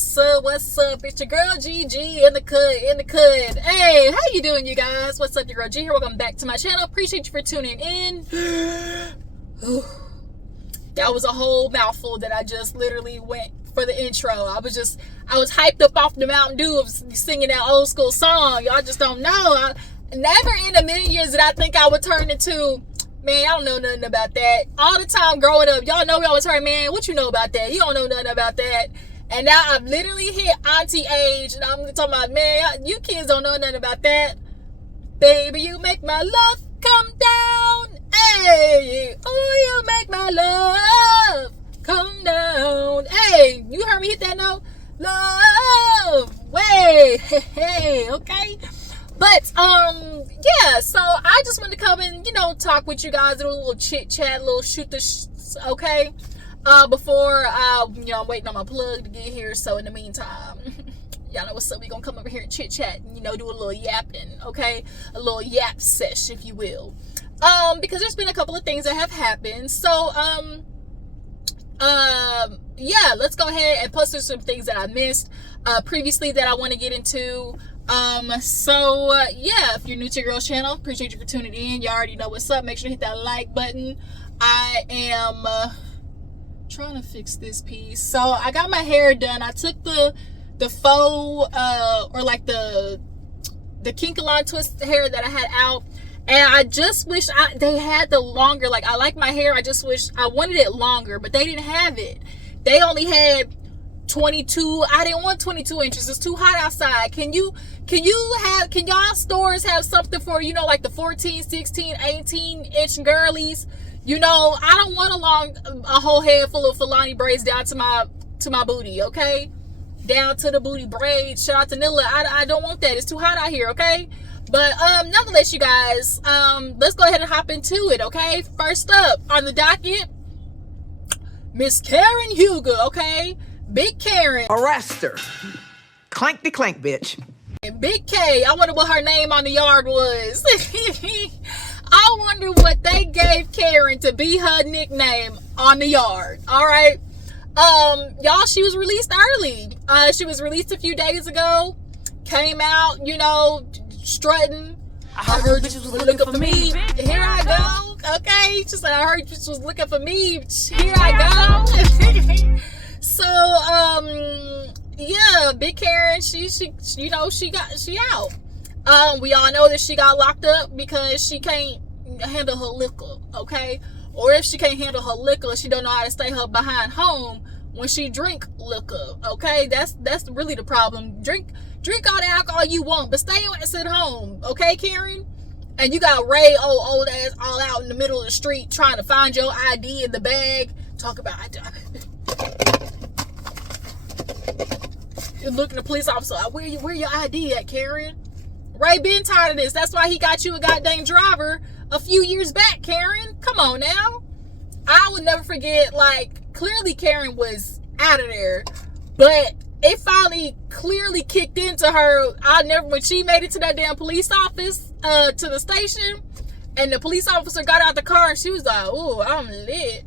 What's up? It's your girl GG in the cut. Hey, how you doing, you guys? What's up, your girl G here? Welcome back to my channel. Appreciate you for tuning in. That was a whole mouthful that I just literally went for the intro. I was hyped up off the Mountain Dew of singing that old school song. Y'all just don't know. Never in a million years did I think I would turn into, man, I don't know nothing about that. All the time growing up, y'all know we always heard, man, what you know about that? You don't know nothing about that. And now I've literally hit auntie age, and I'm talking about, man, you kids don't know nothing about that. Baby, you make my love come down. Hey, oh, you make my love come down. Hey, you heard me hit that note? Love, way, hey, okay. But, yeah, so I just wanted to come and, talk with you guys, do a little chit-chat, a little shoot the okay? Before, I'm waiting on my plug to get here, so in the meantime, y'all know what's up, we gonna come over here and chit-chat and, do a little yapping, okay? A little yap sesh, if you will. Because there's been a couple of things that have happened, so, yeah, let's go ahead and post some things that I missed, previously that I want to get into. Yeah, if you're new to your girl's channel, appreciate you for tuning in. You already know what's up. Make sure to hit that like button. I am trying to fix this piece. So I got my hair done. I took the faux or like the kink-a-line twist hair that I had out, and I just wish they had the longer. Like, I like my hair, I just wish I wanted it longer, but they didn't have it. They only had 22. I didn't want 22 inches. It's too hot outside. Can y'all stores have something for, like the 14, 16, 18 inch girlies? I don't want a whole head full of Fulani braids down to my booty, okay? Down to the booty braids. Shout out to Nilla. I don't want that. It's too hot out here, okay? But nonetheless, you guys, let's go ahead and hop into it, okay? First up on the docket, Miss Karen Huger, okay? Big Karen. Arrest her. Clank the clank, bitch. And Big K, I wonder what her name on the yard was. I wonder what they gave Karen to be her nickname on the yard. All right. Y'all, she was released early. She was released a few days ago. Came out, strutting. I heard you was looking for me. Here I go. Okay. She said, I heard you was looking for me. Here I go. So, yeah, Big Karen, she out. We all know that she got locked up because she can't handle her liquor, okay? Or if she can't handle her liquor, she don't know how to stay her behind home when she drink liquor, okay? That's really the problem. Drink all the alcohol you want, but stay at home, okay, Karen? And you got Ray, old ass, all out in the middle of the street trying to find your ID in the bag. Talk about you're looking at the police officer. Where your ID at, Karen? Ray been tired of this. That's why he got you a goddamn driver a few years back, Karen. Come on now. I would never forget, like, clearly Karen was out of there, but it finally clearly kicked into her. When she made it to that damn police office, to the station, and the police officer got out the car and she was like, oh, I'm lit.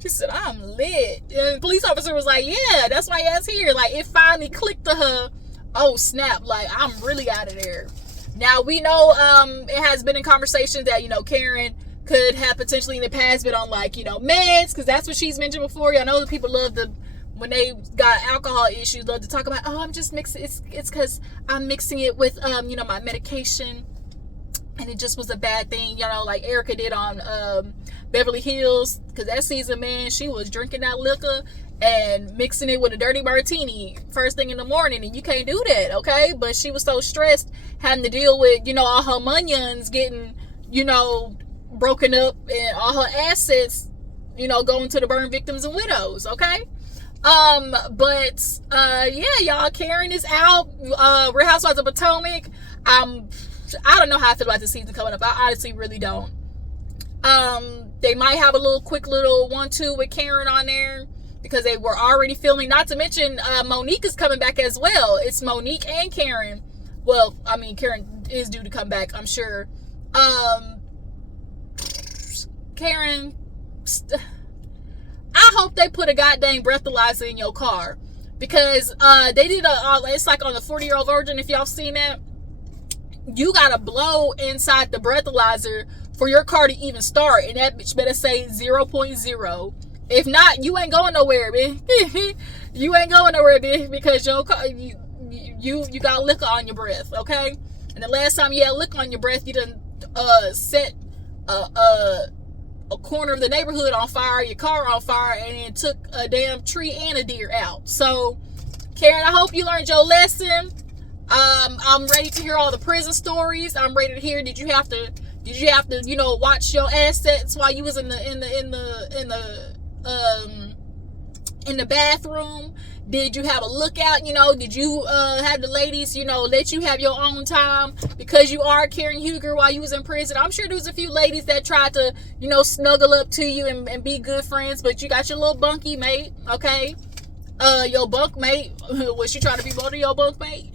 She said, I'm lit. And the police officer was like, yeah, that's why y'all's here. Like, it finally clicked to her. Oh, snap. Like, I'm really out of there. Now, we know it has been in conversations that, Karen could have potentially in the past been on, like, meds, because that's what she's mentioned before. Y'all know that people love when they got alcohol issues, love to talk about, oh, I'm just mixing. It's because I'm mixing it with, my medication. And it just was a bad thing, like Erica did on Beverly Hills. Because that season, man, she was drinking that liquor and mixing it with a dirty martini first thing in the morning. And you can't do that, okay? But she was so stressed having to deal with, all her munions getting, broken up. And all her assets, going to the burn victims and widows, okay? Yeah, y'all, Karen is out. Real Housewives of Potomac. I don't know how I feel about the season coming up. I honestly really don't. They might have a quick little 1-2 with Karen on there because they were already filming. Not to mention, Monique is coming back as well. It's Monique and Karen. Well, I mean, Karen is due to come back, I'm sure. Karen, I hope they put a goddamn breathalyzer in your car. because they did it's like on the 40-year-old virgin, if y'all seen that. You gotta blow inside the breathalyzer for your car to even start, and that bitch better say 0.0. If not, you ain't going nowhere, bitch. You ain't going nowhere, bitch, because your car, you got liquor on your breath, okay? And the last time you had liquor on your breath, you done set a corner of the neighborhood on fire, your car on fire, and then took a damn tree and a deer out. So, Karen, I hope you learned your lesson. I'm ready to hear all the prison stories. I'm ready to hear, did you have to, you know, watch your assets while you was in the bathroom? Did you have a lookout? You know, did you have the ladies, you know, let you have your own time because you are Karen Huger while you was in prison? I'm sure there was a few ladies that tried to, you know, snuggle up to you and be good friends, but you got your little bunkie mate, okay? Your bunk mate, was she trying to be more than your bunk mate?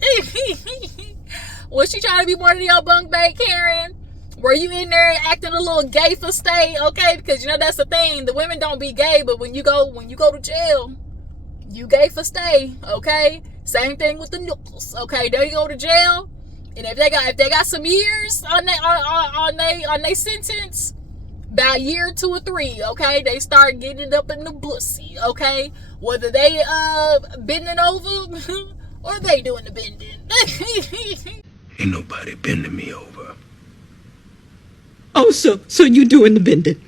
Was she trying to be more than your bunk mate, Karen? Were you in there acting a little gay for stay? Okay, because you know that's the thing. The women don't be gay, but when you go to jail, you gay for stay. Okay, same thing with the nipples. Okay, they go to jail, and if they got some years on they sentence, about year 2 or 3, okay, they start getting it up in the pussy. Okay, whether they bending over or they doing the bending. Ain't nobody bending me over. Oh, so you doing the bending?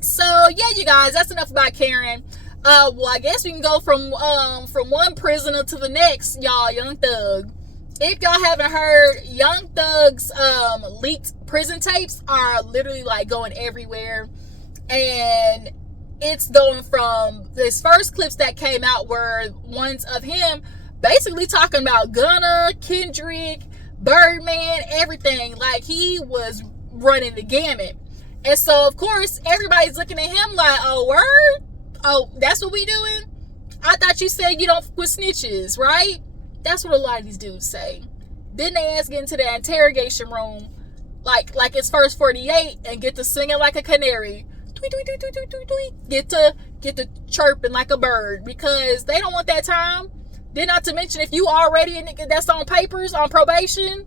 So yeah, you guys, that's enough about Karen. Well, I guess we can go from one prisoner to the next, y'all. Young Thug. If y'all haven't heard, Young Thug's leaked prison tapes are literally like going everywhere, and it's going from this first clips that came out were ones of him basically talking about Gunna, Kendrick, Birdman, everything. Like, he was running the gamut. And so, of course, everybody's looking at him like, oh, word? Oh, that's what we doing? I thought you said you don't fuck with snitches, right? That's what a lot of these dudes say. Then they ass get into the interrogation room like it's first 48 and get to singing like a canary. Tweet, tweet, tweet, tweet, tweet, tweet, tweet. Get to chirping like a bird, because they don't want that time. Then not to mention, if you already a nigga that's on papers, on probation,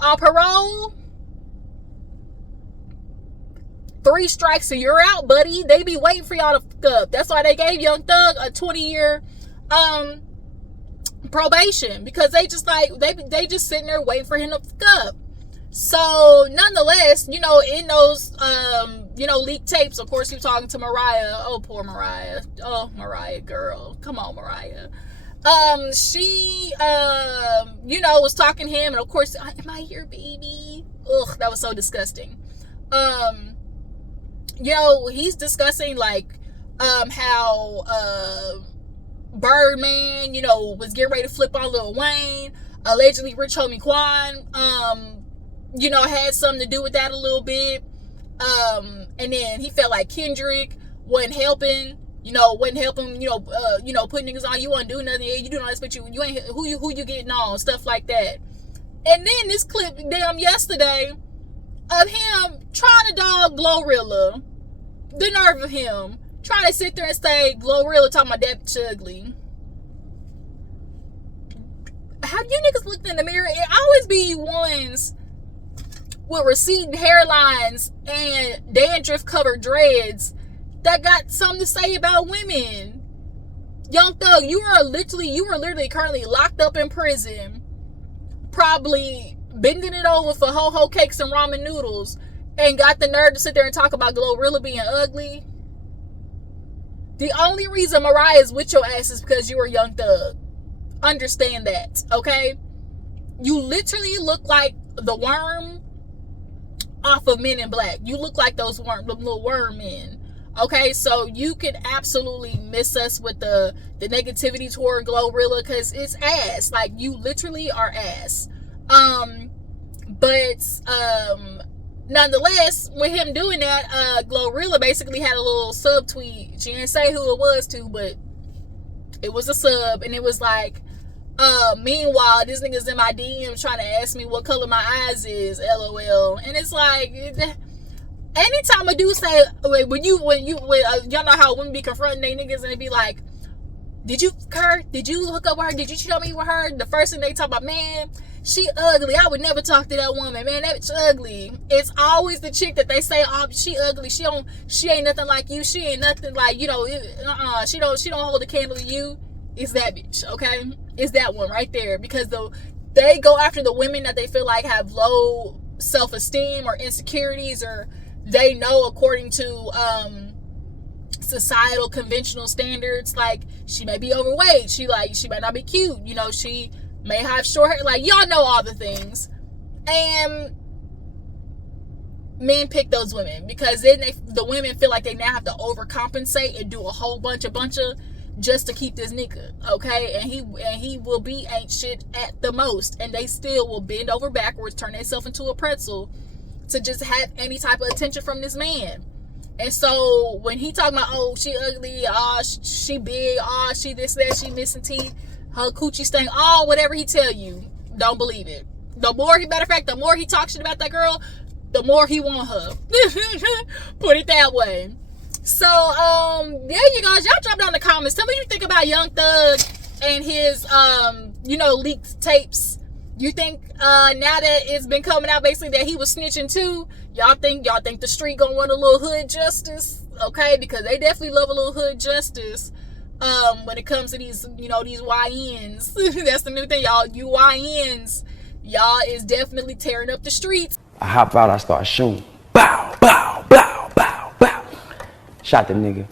on parole, 3 strikes and you're out, buddy. They be waiting for y'all to fuck up. That's why they gave Young Thug a 20-year probation, because they just like they just sitting there waiting for him to fuck up. So nonetheless, you know, in those you know, leaked tapes, of course, he was talking to Mariah. Oh, poor Mariah. Oh, Mariah, girl, come on, Mariah. She you know, was talking to him, and of course, am I your baby? Ugh, that was so disgusting. You know, he's discussing like how Birdman, you know, was getting ready to flip on Lil Wayne. Allegedly, Rich Homie Quan, you know, had something to do with that a little bit. And then he felt like Kendrick wasn't helping. You know, putting niggas on. You wasn't doing nothing. You doing all this, but you ain't who you getting on, stuff like that. And then this clip, damn, yesterday, of him trying to dog GloRilla. The nerve of him trying to sit there and say GloRilla talking about that bitch ugly. Have you niggas looked in the mirror? It always be ones with receding hairlines and dandruff covered dreads that got something to say about women. Young Thug, you were literally currently locked up in prison, probably bending it over for ho-ho cakes and ramen noodles, and got the nerve to sit there and talk about GloRilla being ugly. The only reason Mariah is with your ass is because you were Young Thug. Understand that, okay? You literally look like the worm off of Men in Black. You look like those little worm men. Okay, so you can absolutely miss us with the negativity toward GloRilla, because it's ass. Like, you literally are ass. But nonetheless, with him doing that, GloRilla basically had a little subtweet. She didn't say who it was to, but it was a sub, and it was like, meanwhile, this nigga's in my DM trying to ask me what color my eyes is, LOL. And it's like, anytime a dude say, when y'all know how women be confronting they niggas and they be like, did you hook up with her? Did you cheat on me with her? The first thing they talk about, man, she ugly. I would never talk to that woman, man. That bitch ugly. It's always the chick that they say, oh, she ugly. She ain't nothing like you. She ain't nothing like, you know, she don't hold a candle to you. It's that bitch, okay? It's that one right there, because they go after the women that they feel like have low self-esteem or insecurities, or they know according to societal conventional standards, like she may be overweight, she might not be cute, you know, she may have short hair, like y'all know all the things, and men pick those women because then the women feel like they now have to overcompensate and do a whole bunch of just to keep this nigga, okay? And he will be ain't shit at the most, and they still will bend over backwards, turn themselves into a pretzel to just have any type of attention from this man. And so when he talking about, oh, she ugly, she big, she this, that, she missing teeth, her coochie stank, whatever he tell you, don't believe it. The more he talks shit about that girl, the more he want her. Put it that way. So, yeah, you guys, y'all drop down in the comments. Tell me what you think about Young Thug and his, leaked tapes. You think, now that it's been coming out basically that he was snitching too, y'all think the street gonna want a little hood justice? Okay, because they definitely love a little hood justice, when it comes to these, these YNs. That's the new thing, y'all. You YNs, y'all is definitely tearing up the streets. I hop out, I start shooting. Bow, bow, bow, bow, bow. Shot the nigga.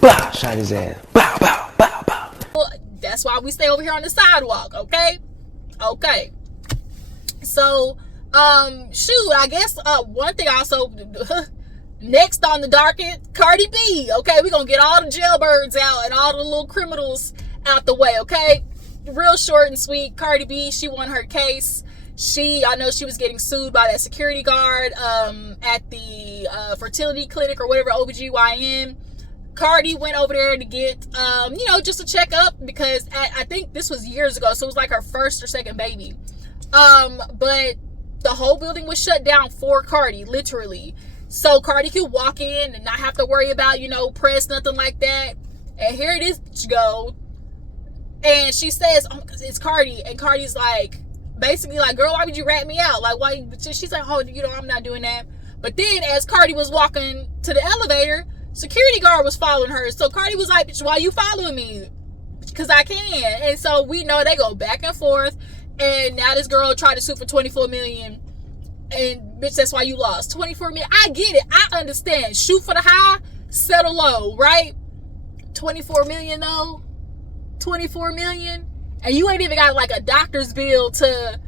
Bow, shot his ass. Bow, bow, bow, bow. Well, that's why we stay over here on the sidewalk, okay? Okay. So, I guess one thing also, next on the docket, Cardi B, okay? We're gonna get all the jailbirds out and all the little criminals out the way, okay? Real short and sweet. Cardi B, she won her case. I know she was getting sued by that security guard at the fertility clinic or whatever, OBGYN. Cardi went over there to get, just a checkup because I think this was years ago. So it was like her first or second baby. But the whole building was shut down for Cardi, literally. So Cardi could walk in and not have to worry about, press, nothing like that. And here it is, go. And she says, oh, because it's Cardi. And Cardi's like, basically like, girl, why would you rat me out? Like, why? She's like, oh, I'm not doing that. But then as Cardi was walking to the elevator, security guard was following her. So Cardi was like, bitch, why you following me? Because I can. And so we know they go back and forth. And now this girl tried to sue for $24 million. And bitch, that's why you lost. $24 million. I get it. I understand. Shoot for the high, settle low, right? $24 million though. $24 million. And you ain't even got like a doctor's bill to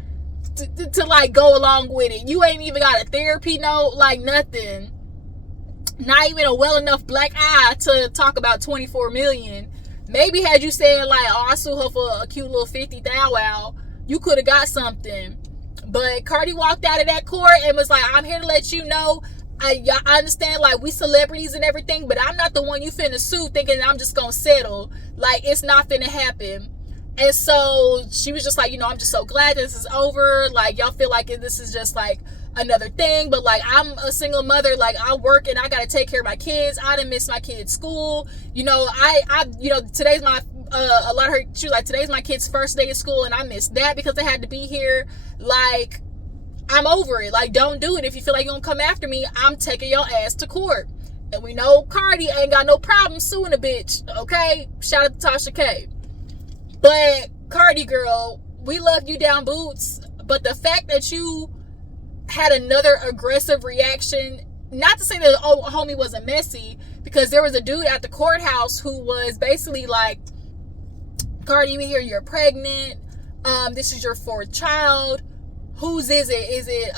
like go along with it. You ain't even got a therapy note, like nothing. Not even a well enough black eye to talk about $24 million. Maybe had you said like, oh, I sue her for a cute little 50 thou wow, you could have got something. But Cardi walked out of that court and was like, I'm here to let you know, I understand like we celebrities and everything, but I'm not the one you finna sue thinking I'm just gonna settle. Like, it's not finna happen. And so she was just like, I'm just so glad this is over. Like, y'all feel like this is just like another thing, but like, I'm a single mother. Like, I work and I gotta take care of my kids. I done miss my kids' school. Today's my she was like, today's my kid's first day of school and I missed that because they had to be here. Like, I'm over it. Like, don't do it. If you feel like you're gonna come after me, I'm taking your ass to court. And we know Cardi ain't got no problem suing a bitch, okay? Shout out to Tasha K. But Cardi girl, we love you down boots. But the fact that you had another aggressive reaction, not to say that homie wasn't messy, because there was a dude at the courthouse who was basically like, Cardi, you hear you're pregnant. This is your fourth child. Whose is it? Is it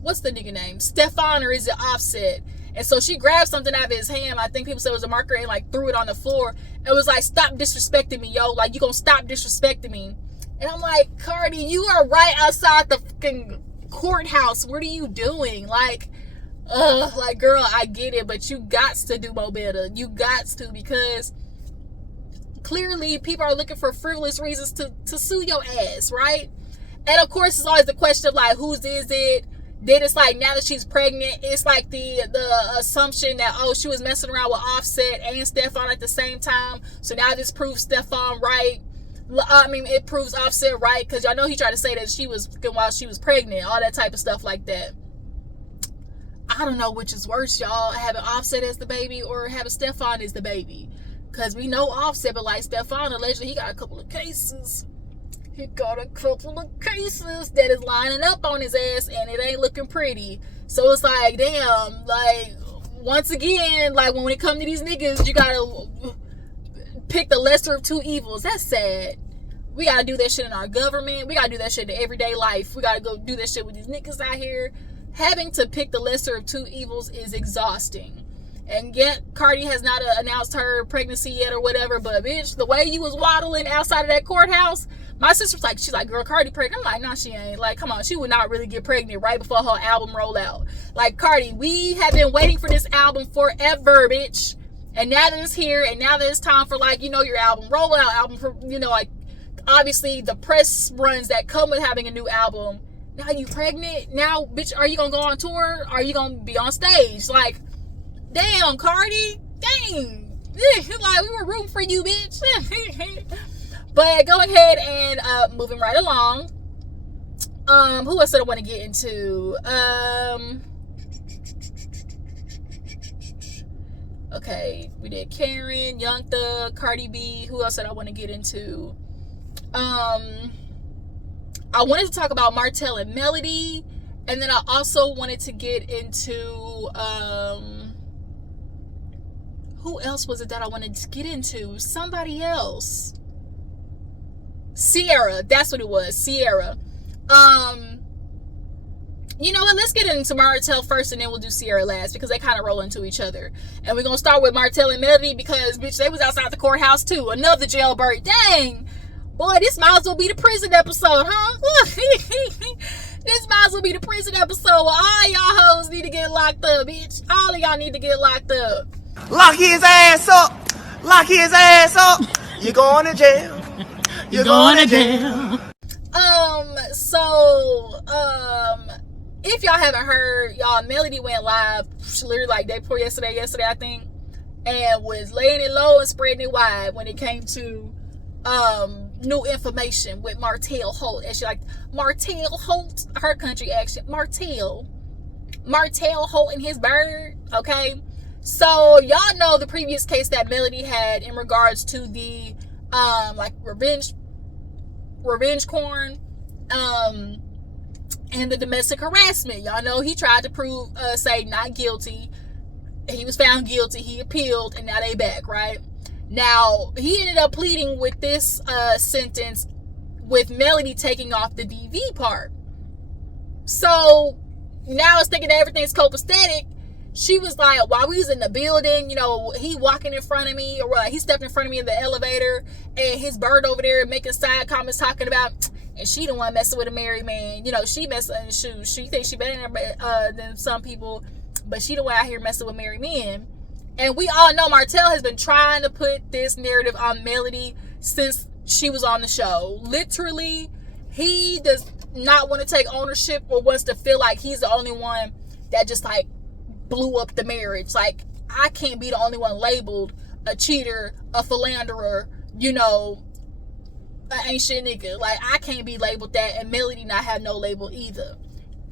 what's the nigga name? Stefan, or is it Offset? And so she grabbed something out of his hand. I think people said it was a marker, and like threw it on the floor. It was like, stop disrespecting me, yo. Like, you gonna stop disrespecting me. And I'm like, Cardi, you are right outside the fucking courthouse. What are you doing? Like, girl, I get it, but you gots to do more better. You gots to, because clearly people are looking for frivolous reasons to sue your ass, right? And of course, it's always the question of like, whose is it? Then it's like, now that she's pregnant, it's like the assumption that, oh, she was messing around with Offset and Stefan at the same time. So now this proves Stefan right. I mean, it proves Offset right, because y'all know he tried to say that she was while she was pregnant, all that type of stuff like that. I don't know which is worse, y'all, having Offset as the baby or having Stefan as the baby. Because we know Offset, but like Stefan, allegedly, he got a couple of cases. He got a couple of cases that is lining up on his ass, and it ain't looking pretty. So it's like, damn, like, once again, like, when it comes to these niggas, you gotta pick the lesser of two evils. That's sad. We gotta do that shit in our government. We gotta do that shit in everyday life. We gotta go do that shit with these niggas out here. Having to pick the lesser of two evils is exhausting. And yet, Cardi has not announced her pregnancy yet or whatever, but bitch, the way you was waddling outside of that courthouse, my sister's like, she's like, girl, Cardi pregnant. I'm like, nah, she ain't. Like, come on, she would not really get pregnant right before her album roll out. Like, Cardi, we have been waiting for this album forever, bitch. And now that it's here, and now that it's time for, like, you know, your album rollout, album for, you know, like, obviously the press runs that come with having a new album. Now you pregnant? Now, bitch, are you gonna go on tour? Are you gonna be on stage? Like, damn, Cardi, dang, like, we were rooting for you, bitch. But go ahead and moving right along. Who else did I want to get into? Okay, we did Karen, Young Thug, Cardi B. Who else did I want to get into? I wanted to talk about Martell and Melody, and then I also wanted to get into who else was it that I wanted to get into? Somebody else. Sierra, that's what it was. Sierra. You know what? Let's get into Martell first, and then we'll do Sierra last, because they kind of roll into each other. And we're gonna start with Martell and Melody because, bitch, they was outside the courthouse too. Another jailbird. Dang. Boy, this might as well be the prison episode, huh? This might as well be the prison episode where all y'all hoes need to get locked up, bitch. All of y'all need to get locked up. Lock his ass up. Lock his ass up. You're going to jail. You're going to jail. If y'all haven't heard, y'all, Melody went live literally like day before yesterday, I think, and was laying it low and spreading it wide when it came to new information with Martell Holt. And she like, Martell Holt, her country accent, Martell Holt and his bird. Okay, so y'all know the previous case that Melody had in regards to the like revenge corn and the domestic harassment. Y'all know he tried to say not guilty. He was found guilty, he appealed, and now they back, right? Now, he ended up pleading with this sentence with Melody taking off the DV part. So, now it's thinking that everything's copacetic. She was like, while we was in the building, you know, he walking in front of me, or like he stepped in front of me in the elevator, and his bird over there making side comments talking about, and she the one messing with a married man. You know, she thinks she better than some people, but she the one out here messing with married men. And we all know Martell has been trying to put this narrative on Melody since she was on the show. Literally, he does not want to take ownership or wants to feel like he's the only one that just like blew up the marriage. Like, I can't be the only one labeled a cheater, a philanderer, you know, an ain't shit nigga. Like, I can't be labeled that, and Melody not have no label either.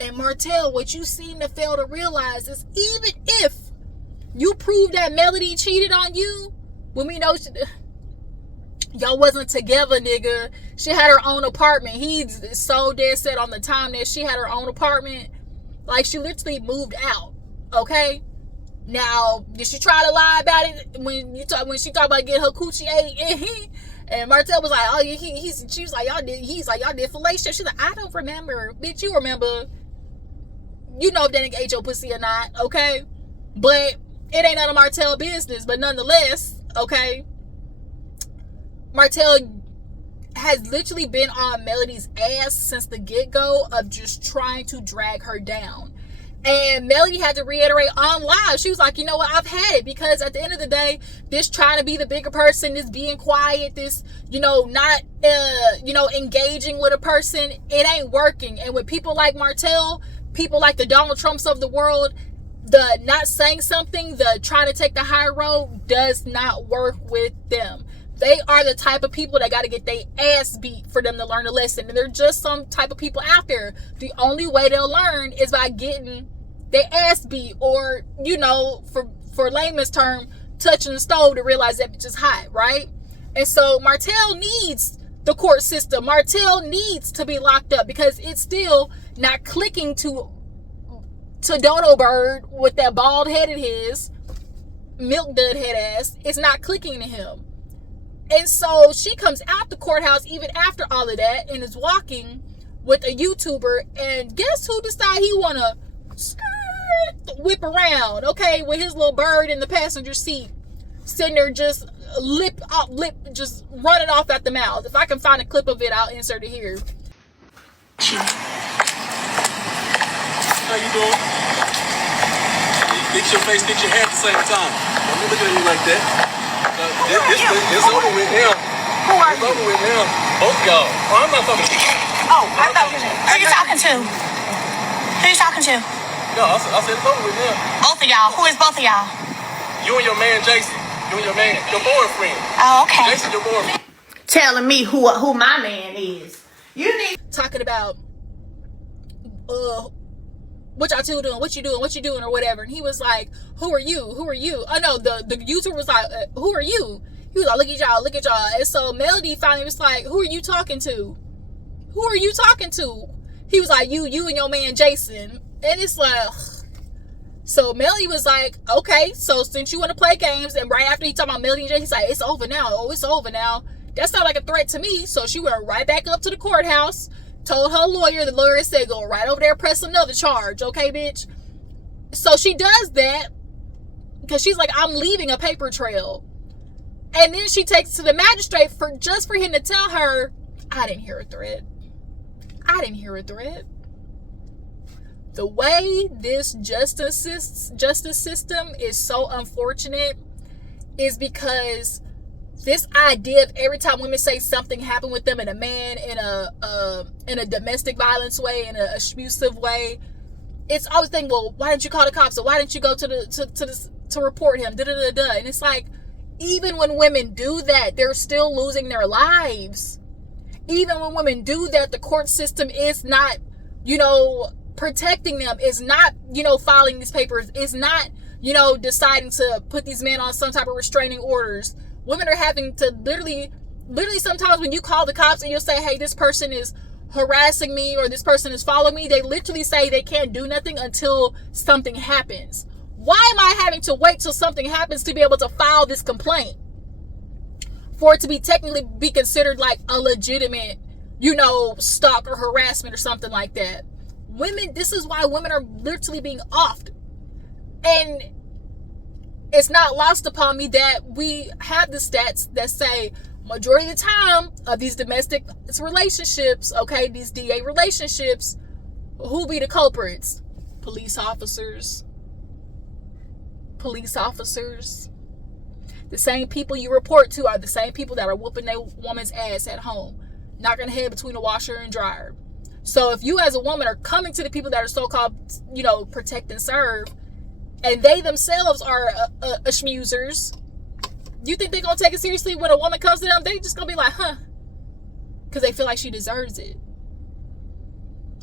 And Martell, what you seem to fail to realize is, even if you prove that Melody cheated on you, when we know y'all wasn't together, nigga. She had her own apartment. He's so dead set on the time that she had her own apartment. Like, she literally moved out. Okay? Now, did she try to lie about it when she talked about getting her coochie ate? And Martell was like, oh, she was like, y'all did fellatio. She's like, I don't remember. Bitch, you remember. You know if that nigga ate your pussy or not, okay? But it ain't none of Martell business. But nonetheless, okay, Martell has literally been on Melody's ass since the get-go of just trying to drag her down. And Melody had to reiterate on live. She was like, you know what, I've had it. Because at the end of the day, this trying to be the bigger person, this being quiet, this, you know, not, engaging with a person, it ain't working. And with people like Martell, people like the Donald Trumps of the world, the not saying something, the trying to take the high road does not work with them. They are the type of people that got to get their ass beat for them to learn a lesson. And they're just some type of people out there. The only way they'll learn is by getting their ass beat, or, you know, for layman's term, touching the stove to realize that bitch is hot, right? And so Martell needs the court system. Martell needs to be locked up because it's still not clicking to Dodo Bird with that bald head of his, milk dud head ass. It's not clicking to him. And so she comes out the courthouse even after all of that and is walking with a YouTuber, and guess who decided he want to whip around, okay, with his little bird in the passenger seat, sitting there just lip just running off at the mouth. If I can find a clip of it, I'll insert it here. How you doing? Fix your face, fix your hair at the same time. Don't be looking at me like that. It's over with him. Who are you? It's over with him. Both y'all. Oh, I'm not talking to you. Oh, I thought you were. Who you talking to? Who you talking to? No, I said it's over with him. Both of y'all. Who is both of y'all? You and your man, Jason. You and your man, your boyfriend. Oh, okay. Jason, your boyfriend. Telling me who my man is. You need Talking about, what y'all two doing? What you doing, or whatever. And he was like, who are you? Oh no, the user was like, who are you? He was like, look at y'all. And so Melody finally was like, who are you talking to? He was like, you and your man Jason. And it's like, so Melody was like, okay, so since you want to play games, and right after he talked about Melody and Jason, he's like, it's over now. Oh, it's over now. That sounded like a threat to me. So she went right back up to the courthouse, told her lawyer. The lawyer said, go right over there, press another charge, okay, bitch? So she does that because she's like, I'm leaving a paper trail. And then she takes it to the magistrate for him to tell her, I didn't hear a threat. The way this justice system is so unfortunate is because this idea of every time women say something happened with them and a man in a domestic violence way, in an abusive way, it's always thinking, well, why didn't you call the cops, or why didn't you go to report him? And it's like, even when women do that, they're still losing their lives. Even when women do that, the court system is not, protecting them, is not, filing these papers, is not, deciding to put these men on some type of restraining orders. Women are having to literally sometimes when you call the cops and you'll say, hey, this person is harassing me or this person is following me, they literally say they can't do nothing until something happens. Why am I having to wait till something happens to be able to file this complaint? For it to be technically be considered like a legitimate, stalk or harassment or something like that. Women, this is why women are literally being offed. And it's not lost upon me that we have the stats that say majority of the time of these domestic relationships, okay, these DA relationships, who be the culprits? Police officers. The same people you report to are the same people that are whooping their woman's ass at home, knocking her head between the washer and dryer. So if you as a woman are coming to the people that are so-called, protect and serve, and they themselves are schmoozers, you think they're going to take it seriously when a woman comes to them? They just going to be like, huh? Because they feel like she deserves it.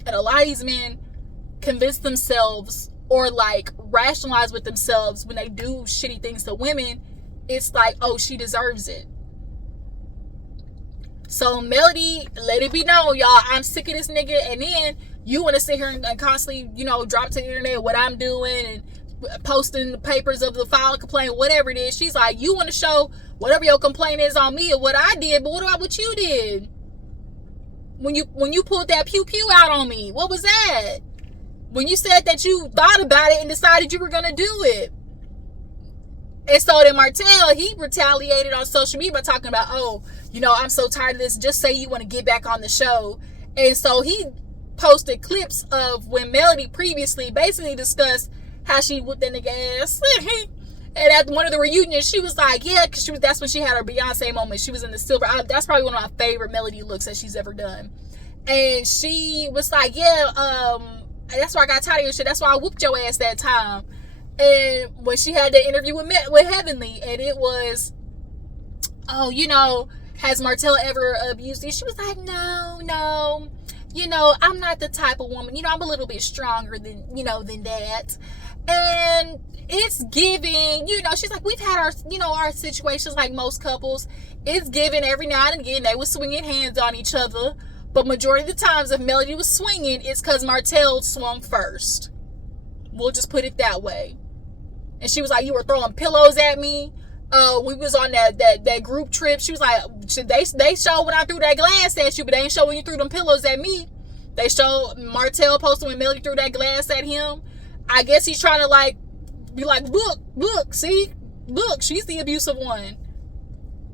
And a lot of these men convince themselves or rationalize with themselves when they do shitty things to women. It's like, oh, she deserves it. So Melody, let it be known, y'all, I'm sick of this nigga. And then you want to sit here and constantly, drop to the internet what I'm doing and posting the papers of the file complaint, whatever it is. She's like, you want to show whatever your complaint is on me or what I did, but what about what you did? When you pulled that pew pew out on me, what was that? When you said that you thought about it and decided you were going to do it. And so then Martell, he retaliated on social media by talking about, oh, I'm so tired of this. Just say you want to get back on the show. And so he posted clips of when Melody previously basically discussed how she whooped that nigga ass. And at one of the reunions, she was like, yeah, because that's when she had her Beyonce moment. She was in the silver. That's probably one of my favorite Melody looks that she's ever done. And she was like, yeah, That's why I got tired of your shit. That's why I whooped your ass that time. And when she had that interview with Heavenly, and it was, oh, you know, has Martell ever abused you? She was like, no. You know, I'm not the type of woman. You know, I'm a little bit stronger than that. And it's giving, you know, she's like, we've had our situations like most couples. It's giving every now and again they were swinging hands on each other. But majority of the times if Melody was swinging, it's because Martell swung first. We'll just put it that way. And she was like, you were throwing pillows at me. We was on that group trip. She was like, they showed when I threw that glass at you, but they ain't show when you threw them pillows at me. They showed Martell posting when Melody threw that glass at him. I guess he's trying to like be like, look, see, look, she's the abusive one.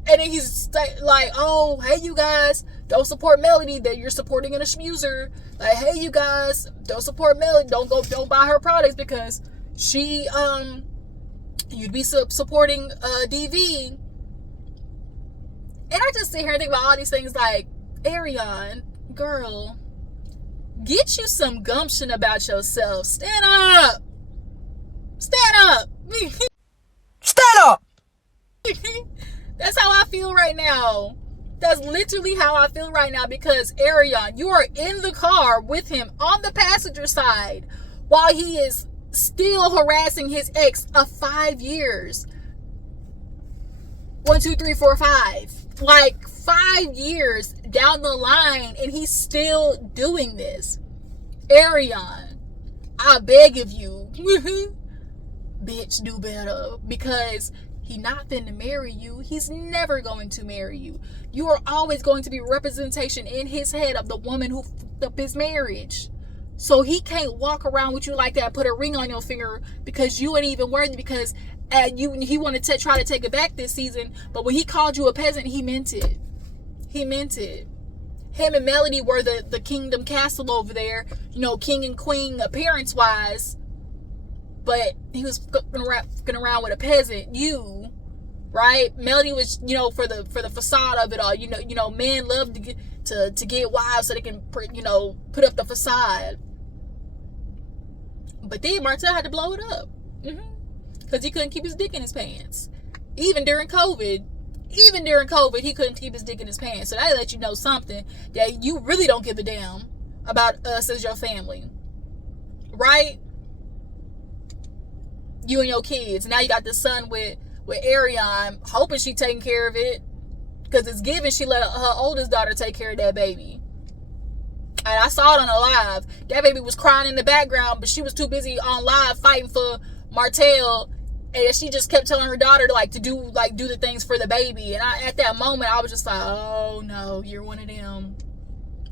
And then he's like, oh, hey, you guys, don't support Melody. That you're supporting an schmoozer. Like, hey, you guys, don't support Melody. Don't buy her products because she, you'd be supporting DV. And I just sit here and think about all these things like, Arionne, girl, get you some gumption about yourself. Stand up. Stand up. Stand up. That's how I feel right now. That's literally how I feel right now because Arionne, you are in the car with him on the passenger side while he is still harassing his ex of 5 years. 1, 2, 3, 4, 5. Like 5 years down the line and he's still doing this. Arionne, I beg of you, bitch, do better because he's not finna marry you. He's never going to marry you. You are always going to be representation in his head of the woman who fucked up his marriage. So he can't walk around with you like that, put a ring on your finger because you ain't even worthy because he wanted to try to take it back this season. But when he called you a peasant, he meant it. He meant it. Him and Melody were the kingdom castle over there, you know, king and queen appearance wise. But he was fucking around with a peasant, you, right? Melody was, you know, for the facade of it all. You know, men love to get wives so they can, you know, put up the facade. But then Martell had to blow it up. Because he couldn't keep his dick in his pants. Even during COVID, he couldn't keep his dick in his pants. So that let you know something, that you really don't give a damn about us as your family. Right? You and your kids. Now you got this son with Arionne, hoping she taking care of it. Because it's given she let her oldest daughter take care of that baby. And I saw it on a live. That baby was crying in the background, but she was too busy on live fighting for Martell. And she just kept telling her daughter to do the things for the baby. And at that moment, I was just like, oh no, you're one of them.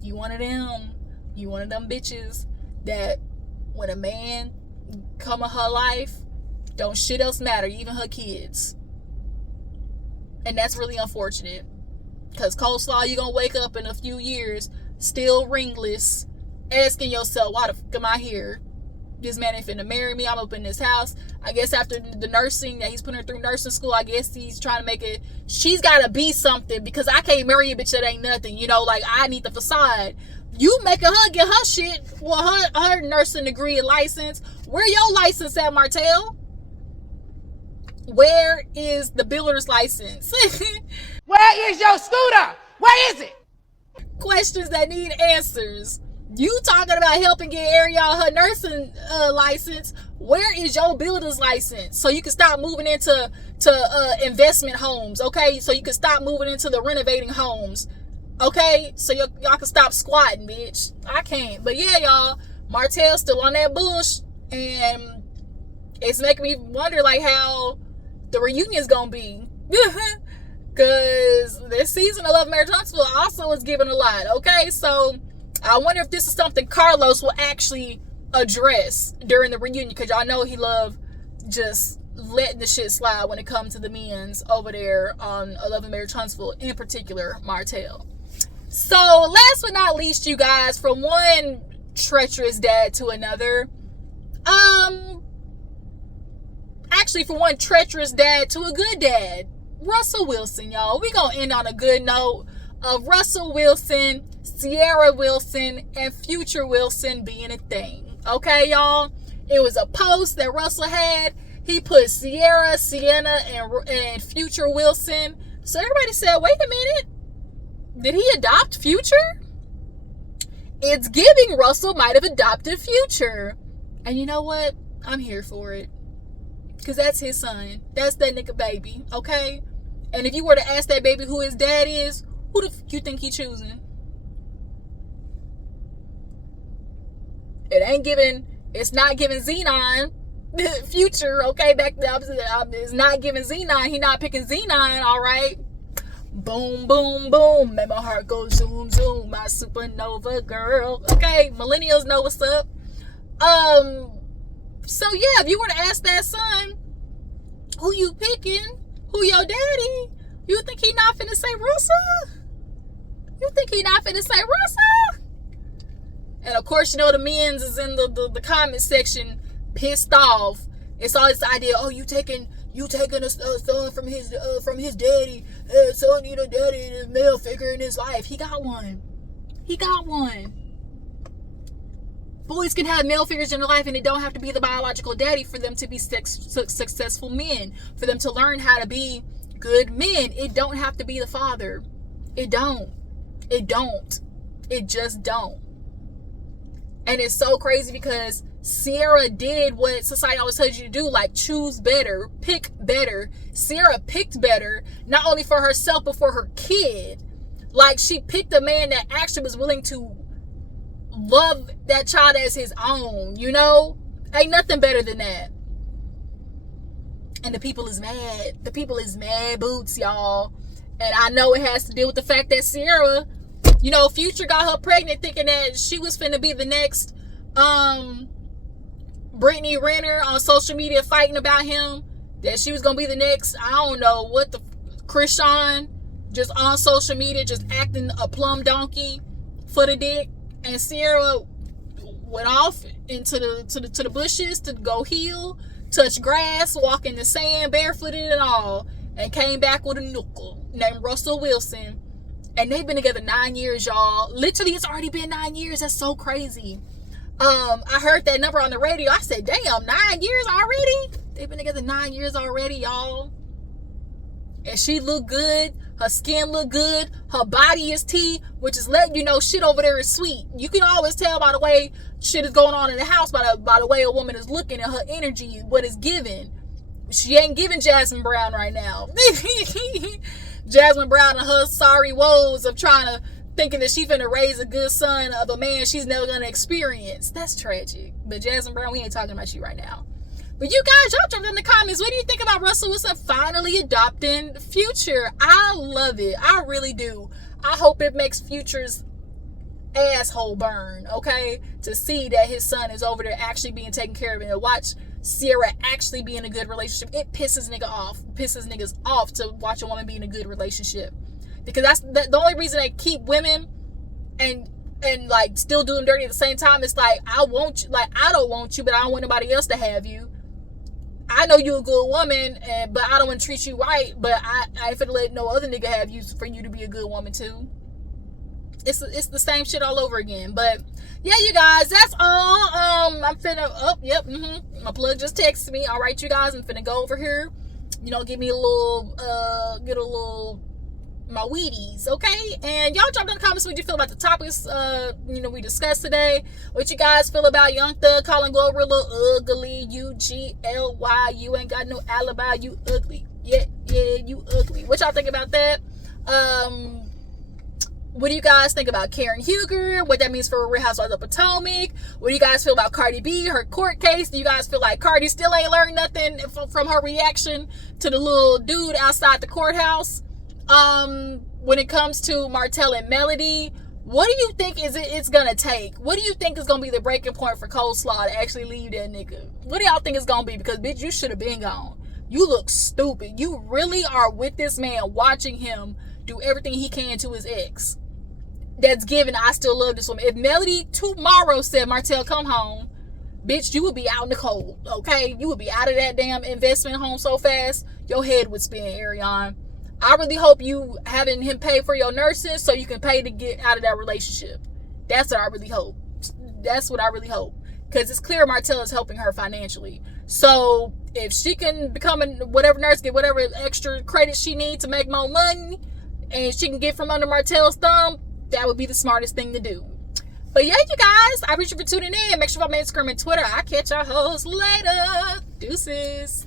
You one of them. You one of them bitches that when a man come in her life, don't shit else matter, even her kids. And that's really unfortunate. Because coleslaw, you're going to wake up in a few years still ringless, asking yourself, why the fuck am I here? This man ain't finna marry me. I'm up in this house. I guess after the nursing, that he's putting her through nursing school, I guess he's trying to make it, she's got to be something because I can't marry a bitch that ain't nothing. You know, like I need the facade. You making her get her shit, well, her nursing degree and license. Where your license at, Martell? Where is the builder's license? Where is your scooter? Where is it? Questions that need answers. You talking about helping get Arionne her nursing license. Where is your builder's license? So you can stop moving into investment homes, okay? So you can stop moving into the renovating homes, okay? So y'all can stop squatting, bitch. I can't. But yeah, y'all, Martell's still on that bush. And it's making me wonder, like, how the reunion's gonna be. Because this season of Love, Marriage, Huntsville also is giving a lot, okay? So I wonder if this is something Carlos will actually address during the reunion, because y'all know he loved just letting the shit slide when it comes to the men's over there on Love and Marriage Huntsville, in particular Martell. So last but not least, you guys, from one treacherous dad to another, actually from one treacherous dad to a good dad, Russell Wilson, y'all. We gonna end on a good note of Russell Wilson, Sierra Wilson, and Future Wilson being a thing, Okay, y'all? It was a post that Russell had. He put Sierra, Sienna, and Future Wilson. So everybody said, wait a minute. Did he adopt Future? It's giving Russell might have adopted Future. And you know what? I'm here for it. Because that's his son. That's that nigga baby. Okay? And if you were to ask that baby who his dad is, who the fuck you think he choosing? It's not giving Xenon Future, okay? Back to the opposite. It's not giving Xenon. He not picking Xenon, all right? Boom, boom, boom. Make my heart go zoom, zoom. My supernova girl. Okay, millennials know what's up. So yeah, if you were to ask that son, who you picking? Who your daddy? You think he not finna say Russell? You think he not finna say Russell? And of course, you know the men's is in the comment section pissed off. It's all this idea, oh, you taking a son from his daddy. Son need a daddy in his male figure in his life. He got one. Boys can have male figures in their life, and it don't have to be the biological daddy for them to be successful men. For them to learn how to be good men. It don't have to be the father. It don't. It just don't. And it's so crazy because Sierra did what society always tells you to do, like choose better, pick better. Sierra picked better, not only for herself, but for her kid. Like, she picked a man that actually was willing to love that child as his own, you know? Ain't nothing better than that. And the people is mad. The people is mad boots, y'all. And I know it has to do with the fact that Sierra, you know, Future got her pregnant thinking that she was finna be the next Brittany Renner on social media fighting about him. That she was gonna be the next, I don't know what the Krishan, just on social media, just acting a plum donkey for the dick. And Sierra went off into the bushes to go heal, touch grass, walk in the sand, barefooted and all, and came back with a knuckle named Russell Wilson. And they've been together 9 years, y'all. Literally, it's already been 9 years. That's so crazy. I heard that number on the radio. I said, damn, 9 years already? They've been together 9 years already, y'all. And she look good. Her skin look good. Her body is tea, which is letting you know shit over there is sweet. You can always tell by the way shit is going on in the house, by the way a woman is looking and her energy, what is given. She ain't giving Jasmine Brown right now. Jasmine Brown and her sorry woes of thinking that she finna raise a good son of a man she's never gonna experience. That's tragic. But Jasmine Brown, we ain't talking about you right now. But you guys, y'all jumped in the comments. What do you think about Russell Wilson finally adopting Future? I love it. I really do. I hope it makes Future's asshole burn, okay? To see that his son is over there actually being taken care of, and to watch Sierra actually be in a good relationship. It pisses niggas off to watch a woman be in a good relationship. Because that's the only reason they keep women and like still do them dirty at the same time. It's like, I want you, like, I don't want you, but I don't want nobody else to have you. I know you a good woman, but I don't want to treat you right, but I ain't finna let no other nigga have you for you to be a good woman too. It's the same shit all over again. But yeah, you guys, that's all. I'm finna my plug just texted me. All right, you guys, I'm finna go over here, you know, give me a little my Wheaties, okay? And y'all drop in the comments what you feel about the topics we discussed today. What you guys feel about Young Thug calling GloRilla ugly? UGLY. You ain't got no alibi. You ugly. Yeah, you ugly. What y'all think about that? What do you guys think about Karen Huger? What that means for Real Housewives of Potomac? What do you guys feel about Cardi B, her court case? Do you guys feel like Cardi still ain't learned nothing from her reaction to the little dude outside the courthouse? When it comes to Martell and Melody, what do you think it's gonna take? What do you think is gonna be the breaking point for Coleslaw to actually leave that nigga? What do y'all think it's gonna be? Because bitch, you should have been gone. You look stupid. You really are with this man, watching him do everything he can to his ex. That's given, I still love this woman. If Melody tomorrow said, Martell, come home, bitch, you would be out in the cold, okay? You would be out of that damn investment home so fast, your head would spin, Arionne. I really hope you having him pay for your nurses so you can pay to get out of that relationship. That's what I really hope. That's what I really hope. because it's clear Martell is helping her financially. So if she can become whatever nurse, get whatever extra credit she needs to make more money, and she can get from under Martell's thumb, that would be the smartest thing to do. But yeah, you guys, I appreciate you for tuning in. Make sure you follow me on Instagram and Twitter. I'll catch y'all hoes later. Deuces.